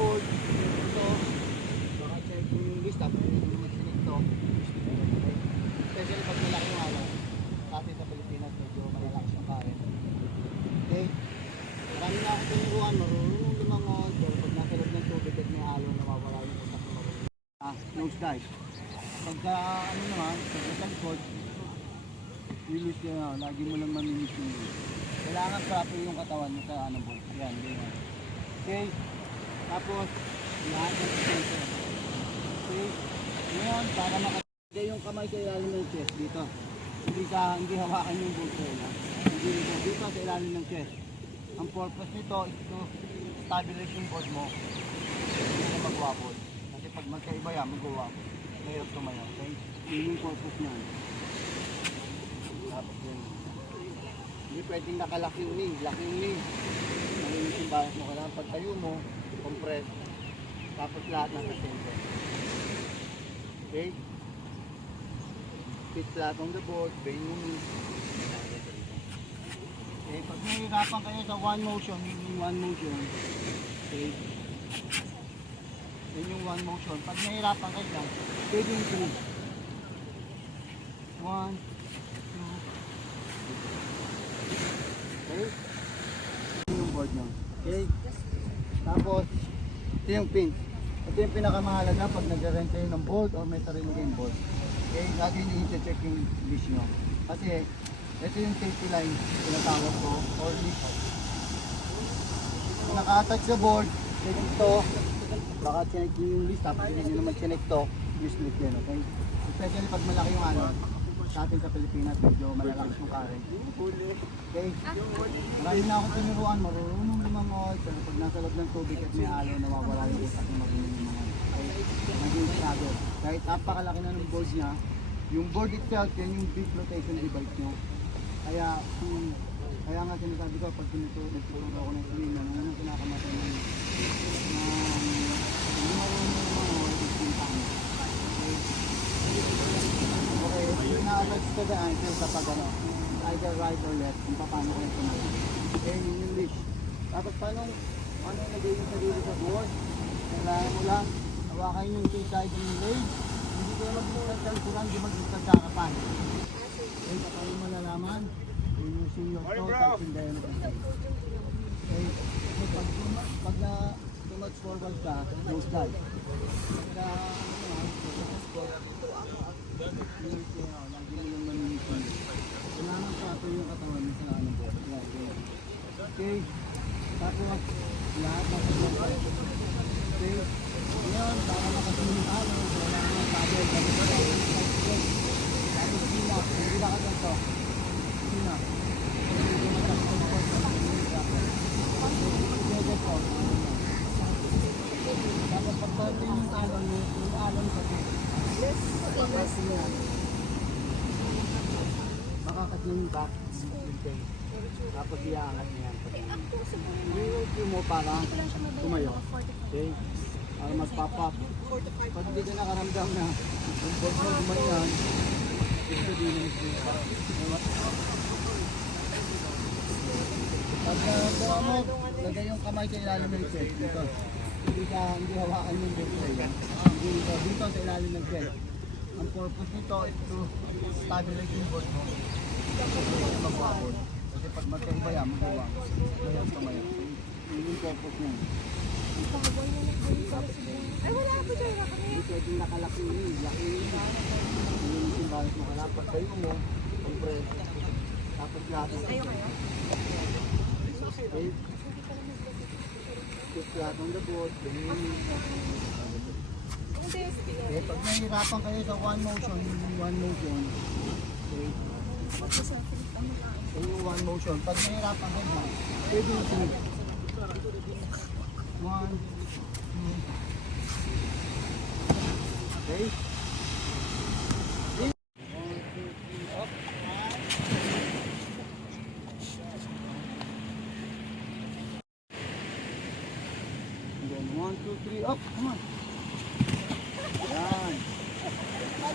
board. Ito, baka check yung list tapos yung ito. Especially pag malaki yung alon. Kasi sa Pilipinas medyo malalakas yung current. Okay? Marami na akong tinuruan, marunong lumangon. Pero pag nasa loob ng tubig at may alon, nawawala yung utak na marunong. Nose dive. Pagka ano naman, pagka likod, release yun na, lagi mo lang mamimiss yung release. Kailangan proper yung katawan mo sa anong board. Yan, ganyan. Okay? Tapos, lahat ng sensor. Okay? Ngayon, para makatagay yung kamay sa ilalim ng chest dito. Hindi hawakan yung board ko na. Hindi dito sa ilalim ng chest. Ang purpose nito is to stabilize yung board mo. Hindi na mag-wobble. Kasi pag magkaiba yan, mag-wobble. Mahirap tumayo. Okay? Yun yung purpose niyan. Tapos yun. Hindi pwedeng nakalaki yung knee. Laki yung knee. Nalinis yung balance mo. Kailangan pagtayo mo, compress. Tapos lahat nasa center. Okay? Fit flat on the board. Bend yung knee. Okay? Pag nahihirapan kayo sa one motion, yung one motion. Okay? Yan yung one motion. Pag nahihirapan kayo lang, pwede yung 3. 1, 2, okay? Ito yung board nyo. Okay? Tapos, ito yung pin. Ito yung pinakamahalaga pag nag-rent kayo ng board o may sarili kayong board. Okay? Lagi nyo i-check yung leash nyo. Kasi, ito yung safety line, tinatawag ko, or leash out. Kung naka-attach sa board, check ito, baka check yung leash, tapos hindi nyo naman check ito, useless yan, okay? Especially pag malaki yung ano, sa atin sa Pilipinas, medyo malalakas yung current. Okay? Marami na akong tinuruan, marunong lumangoy, pero pag nasa loob ng tubig at may alon, nawawala yung utak na marunong lumangoy. Okay? Naging struggle. Kahit napakalaki na ng board niya, yung board itself, yan yung big flotation device nyo. Kaya nga sinasabi ko, pag nagtuturo ako ng swim, ano kinakamatay ng hindi marunong lumangoy, yung tango. Okay, ina-attach ko the ankle kapag ano, either right or left, kung paano kayo tumayo. Okay, yun yung leash. Tapos paano nagay yung sarili sa board? Kailangan mo lang, hawakan yung two side ng leg. Hindi kayo mag-listan sa likuran, hindi mag-listan sa harapan. Okay, paano mo malalaman? Using your toe, touching the end of the leg. Okay, so pag na too much forward ka, nose dive. Pagka lagi mo yung maninisin. Kailangan proper yung katawan mo sa anong board. Okay. Tapos, lahat ng katawan. Okay. Ngayon, para makasunod yung alon, kailangan ng paddle. Tapos, sinap. Hindi ba ka ganito? Sinap. Hindi matas ng board. Tapos, pagpapin yung alon mo, yung alon sa board. Makakasin back tapos iaangat niya yan yung mo para tumayo, okay? Para mag-pop up pag hindi ka nakaramdam na yung board mo gumayan ito din yung pag nagawa mo lagay yung kamay sa ilalim ng chest dito hindi hawakan yung board mo dito sa ilalim ng chest. Ang purpose nito is to stabilize yung board mo. Hindi mag-wobble. Kasi pag magkaiba yan, mag-wobble. Kaya tumayo. Yun yung purpose niya. Ay, wala ako dyan. Hindi pwedeng nakalaki yun. Laki yun. Yung simbalas mo kalapag kayo mo. Compress. Tapos lahat ng okay. Put lahat ng the board. Okay, pag nahihirapan kayo sa one motion, okay, yung one motion, pag nahihirapan kayo, pwede yung 3. 1, 2, okay? And then 1, 2, 3, up, come on. Yan.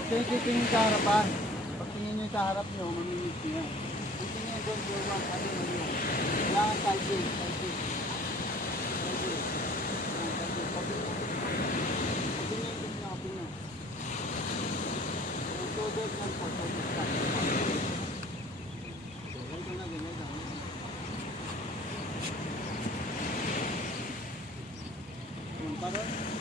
Okay, tingin sa harapan. Pag tingin nyo sa harap nyo, mamimiss nyo yan. Kung tingin doon, yung one, ano nyo. Kailangan side face. tubig ng photo. Ganito na, ganyan lang. Para